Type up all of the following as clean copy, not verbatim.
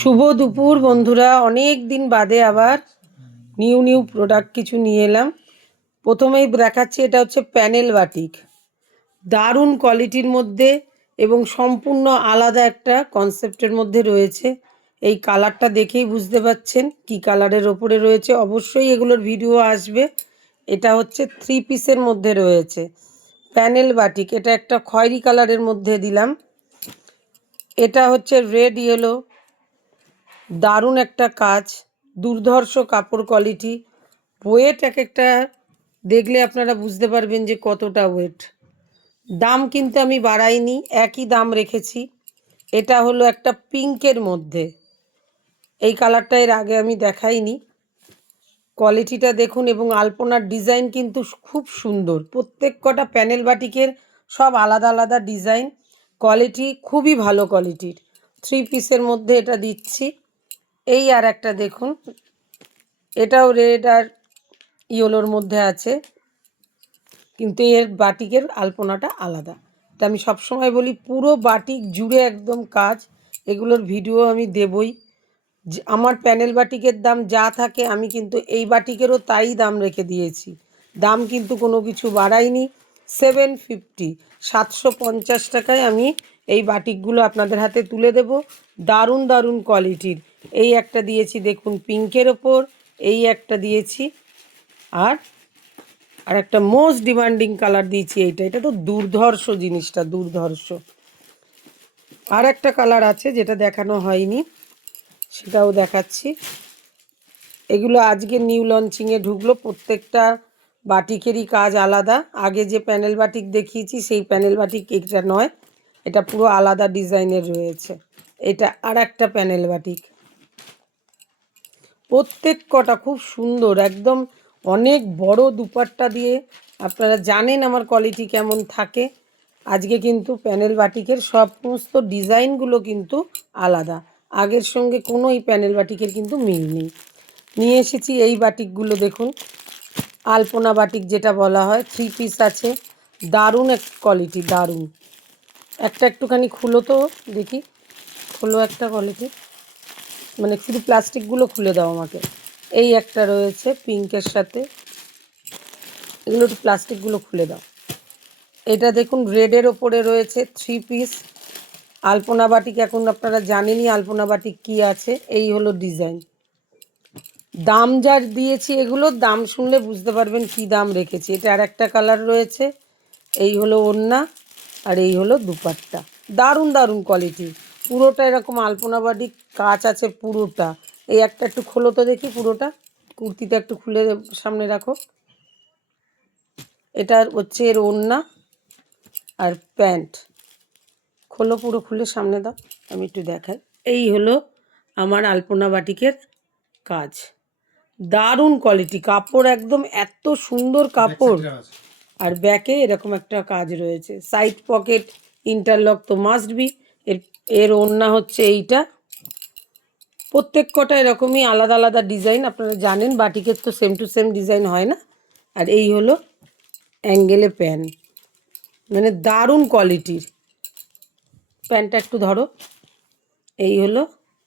শুভ দুপুর বন্ধুরা, অনেক দিন বাদে আবার নিউ প্রোডাক্ট কিছু নিয়ে এলাম। প্রথমেই দেখাচ্ছি, এটা হচ্ছে প্যানেল বাটিক, দারুণ কোয়ালিটির মধ্যে এবং সম্পূর্ণ আলাদা একটা কনসেপ্টের মধ্যে রয়েছে। এই কালারটা দেখেই বুঝতে পাচ্ছেন কি কালারের ওপরে রয়েছে। অবশ্যই এগুলোর ভিডিও আসবে। এটা হচ্ছে 3 পিসের মধ্যে রয়েছে প্যানেল বাটিক। এটা একটা খয়েরি কালারের মধ্যে দিলাম। এটা হচ্ছে রেড ইয়েলো, দারুণ একটা কাজ, দুর্ধর্ষ কাপড় কোয়ালিটি। ওয়েট এক একটা দেখলে আপনারা বুঝতে পারবেন যে কতটা ওয়েট। দাম কিন্তু আমি বাড়াইনি, একই দাম রেখেছি। এটা হলো একটা পিঙ্কের মধ্যে, এই কালারটা এর আগে আমি দেখাইনি। কোয়ালিটিটা দেখুন এবং আলপনার ডিজাইন কিন্তু খুব সুন্দর। প্রত্যেক কটা প্যানেল বাটিকের সব আলাদা আলাদা ডিজাইন, কোয়ালিটি খুবই ভালো কোয়ালিটির। 3 পিসের মধ্যে এটা দিচ্ছি। এই আর একটা দেখুন, এটাও রেড আর ইয়েলোর মধ্যে আছে, কিন্তু এর বাটিকের আলপনাটা আলাদা। এটা আমি সবসময় বলি, পুরো বাটিক জুড়ে একদম কাজ। এগুলোর ভিডিও আমি দেবই। আমার প্যানেল বাটিকের দাম যা থাকে আমি কিন্তু এই বাটিকেরও তাই দাম রেখে দিয়েছি। দাম কিন্তু কোনো কিছু বাড়াইনি। 750, 750 টাকায় আমি এই বাটিকগুলো আপনাদের হাতে তুলে দেব। দারুণ দারুণ কোয়ালিটির। এই একটা দিয়েছি দেখুন পিঙ্কের ওপর, এই একটা দিয়েছি, আর একটা মোস্ট ডিমান্ডিং কালার দিয়েছি এইটা। এটা তো দুর্ধর্ষ জিনিসটা, দুর্ধর্ষ। আর একটা কালার আছে যেটা দেখানো হয়নি, সেটাও দেখাচ্ছি। এগুলো আজকে নিউ লঞ্চিংয়ে ঢুকলো। প্রত্যেকটা বাটিকেরই কাজ আলাদা। আগে যে প্যানেল বাটিক দেখিয়েছি সেই প্যানেল বাটিক এটা নয়, এটা পুরো আলাদা ডিজাইনের রয়েছে। এটা আর একটা প্যানেল বাটিক। প্রত্যেক কটা খুব সুন্দর, একদম অনেক বড় দুপাট্টা দিয়ে। আপনারা জানেন আমার কোয়ালিটি কেমন থাকে। আজকে কিন্তু প্যানেল বাটিকের সমস্ত ডিজাইনগুলো কিন্তু আলাদা, আগের সঙ্গে কোনো এই প্যানেল বাটিকের কিন্তু মিল নেই। নিয়ে এসেছি এই বাটিকগুলো দেখুন, আলপনা বাটিক যেটা বলা হয়। 3 পিস আছে, দারুণ এক কোয়ালিটি, দারুণ। একটা একটুখানি খুলো তো দেখি, খুলো একটা কোয়ালিটি, মানে শুধু প্লাস্টিকগুলো খুলে দাও আমাকে। এই একটা রয়েছে পিঙ্কের সাথে, এগুলো একটু প্লাস্টিকগুলো খুলে দাও। এটা দেখুন রেডের ওপরে রয়েছে 3 পিস আলপনা বাটিক। এখন আপনারা জানেনই আলপনা বাটিক কী আছে। এই হলো ডিজাইন। দাম যার দিয়েছি, এগুলোর দাম শুনলে বুঝতে পারবেন কি দাম রেখেছি। এটা আর একটা কালার রয়েছে। এই হলো ওড়না, আর এই হলো দুপাট্টা। দারুণ দারুণ কোয়ালিটি। পুরোটা এরকম আলপনা বাটিক কাজ আছে পুরোটা। এই একটা একটু খোলো তো দেখি পুরোটা, কুর্তিটা একটু খুলে সামনে রাখো। এটা হচ্ছে এর ওড়না আর প্যান্ট। খোলো, পুরো খুলে সামনে দাও, আমি একটু দেখাই। এই হলো আমার আলপনা বাটিকের কাজ। দারুণ কোয়ালিটি, কাপড় একদম এত সুন্দর কাপড়। আর ব্যাকে এরকম একটা কাজ রয়েছে, সাইড পকেট ইন্টারলক তো মাস্ট বি। এর এর ওড়না হচ্ছে এইটা। প্রত্যেক কটা এরকমই আলাদা আলাদা ডিজাইন। আপনারা জানেন বাটিকের তো সেম টু সেম ডিজাইন হয় না। আর এই হলো অ্যাঙ্গেলে প্যান্ট, মানে দারুণ কোয়ালিটির। প্যান্টটা একটু ধরো। এই হলো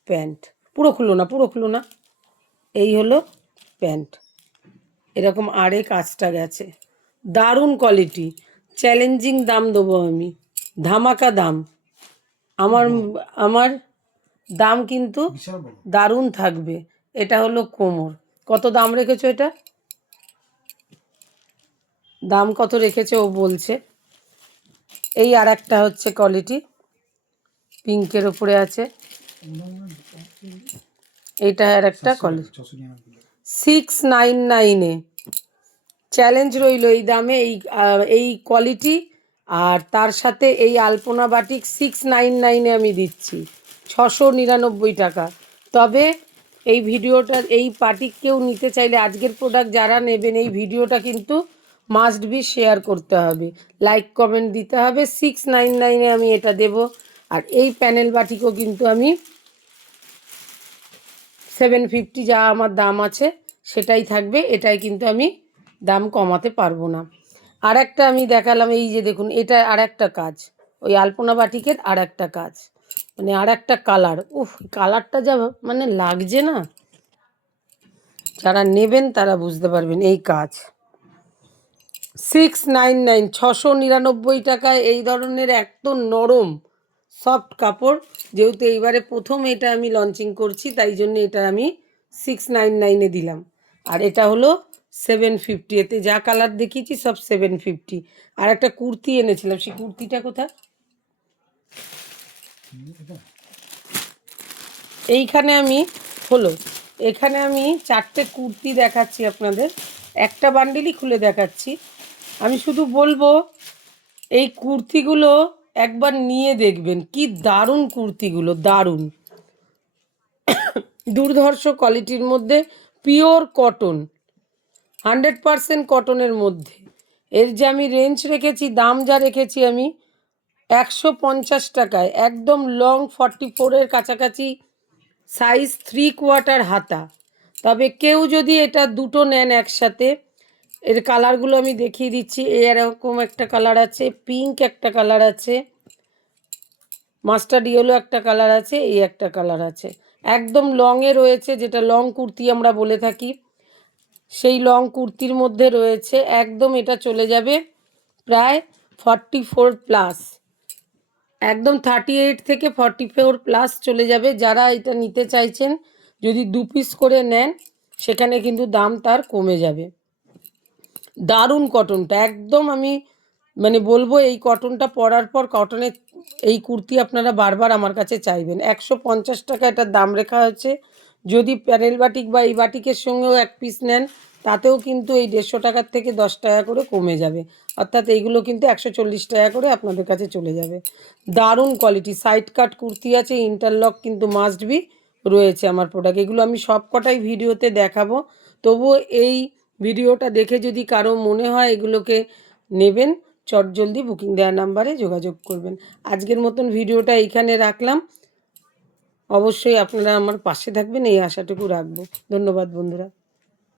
প্যান্ট, পুরো খুলো না, পুরো খুলো না। এই হলো প্যান্ট, এরকম আরে কাজটা গেছে। দারুণ কোয়ালিটি, চ্যালেঞ্জিং দাম দেবো আমি, ধামাকা দাম। আমার আমার দাম কিন্তু দারুণ থাকবে। এটা হলো কোমর। কত দাম রেখেছো এটা? দাম কত রেখেছে ও বলছে। এই আর একটা হচ্ছে কোয়ালিটি, পিঙ্কের ওপরে আছে। এটা আর একটা কোয়ালিটি 699-এ। চ্যালেঞ্জ রইল এই দামে, এই কোয়ালিটি আর তার সাথে এই আলপনা বাটিক 699-এ আমি দিচ্ছি, 699 টাকা। তবে এই ভিডিওটা, এই বাটিক কেউ নিতে চাইলে, আজকের প্রোডাক্ট যারা নেবেন, এই ভিডিওটা কিন্তু মাস্ট বি শেয়ার করতে হবে, লাইক কমেন্ট দিতে হবে। 699-এ আমি এটা দেব। আর এই প্যানেল বাটিকও কিন্তু আমি 750 যা আমার দাম আছে সেটাই থাকবে। এটাই কিন্তু আমি দাম কমাতে পারবো না। আর একটা আমি দেখালাম, এই যে দেখুন, এটা আর একটা কাজ, ওই আলপনা বাটিকের আর একটা কাজ। মানে আর একটা কালার, কালারটা যা মানে লাগছে না, যারা নেবেন তারা বুঝতে পারবেন। এই কাজ 699, 699 টাকায় এই ধরনের এত নরম সফট কাপড়। যেহেতু এইবারে প্রথম এটা আমি লঞ্চিং করছি, তাই জন্য এটা আমি 699-এ দিলাম। আর এটা হলো 750, এতে যা কালার দেখিয়েছি সব 750। আর একটা কুর্তি এনেছিলাম, সেই কুর্তিটা কোথায়? এইখানে আমি এখানে আমি 4টে কুর্তি দেখাচ্ছি আপনাদের, একটা বান্ডিলই খুলে দেখাচ্ছি। আমি শুধু বলবো এই কুর্তিগুলো একবার নিয়ে দেখবেন, কি দারুণ কুর্তিগুলো, দারুণ দুর্ধর্ষ কোয়ালিটির মধ্যে, পিওর কটন, 100% কটনের মধ্যে। এর যে আমি রেঞ্জ রেখেছি, দাম যা রেখেছি আমি 150 টাকায়, একদম লং 44-এর কাছাকাছি সাইজ, 3/4 হাতা। তবে কেউ যদি এটা দুটো নেন একসাথে, এর কালারগুলো আমি দেখিয়ে দিচ্ছি। এরকম একটা কালার আছে, পিঙ্ক একটা কালার আছে, মাস্টার্ড ইয়েলো একটা কালার আছে, এই একটা কালার আছে। একদম লংয়ে রয়েছে, যেটা লং কুর্তি আমরা বলে থাকি, সেই লং কুর্তির মধ্যে রয়েছে। একদম এটা চলে যাবে প্রায় 44+, একদম 38 থেকে 44+ চলে যাবে। যারা এটা নিতে চাইছেন, যদি 2 পিস করে নেন, সেখানে কিন্তু দাম তার কমে যাবে। দারুণ কটনটা, একদম আমি মানে বলবো এই কটনটা পরার পর কটনের এই কুর্তি আপনারা বারবার আমার কাছে চাইবেন। 150 টাকা এটার দাম রেখা হয়েছে। যদি প্যানেল বাটিক বা এই বাটিকের সঙ্গেও 1 পিস নেন, তাতেও কিন্তু এই 150 টাকার থেকে 10 টাকা করে কমে যাবে। অর্থাৎ এইগুলো কিন্তু 140 টাকা করে আপনাদের কাছে চলে যাবে। দারুণ কোয়ালিটি, সাইড কাট কুর্তি আছে, ইন্টারলক কিন্তু মাস্ট বি রয়েছে আমার প্রোডাক্ট। এগুলো আমি সব কটাই ভিডিওতে দেখাবো। তবুও এই ভিডিওটা দেখে যদি কারো মনে হয় এগুলোকে নেবেন, চটজলদি বুকিং দেওয়া নাম্বারে যোগাযোগ করবেন। আজকের মতন ভিডিওটা এইখানে রাখলাম। অবশ্যই আপনারা আমার পাশে থাকবেন, এই আশাটুকু রাখবো। ধন্যবাদ বন্ধুরা।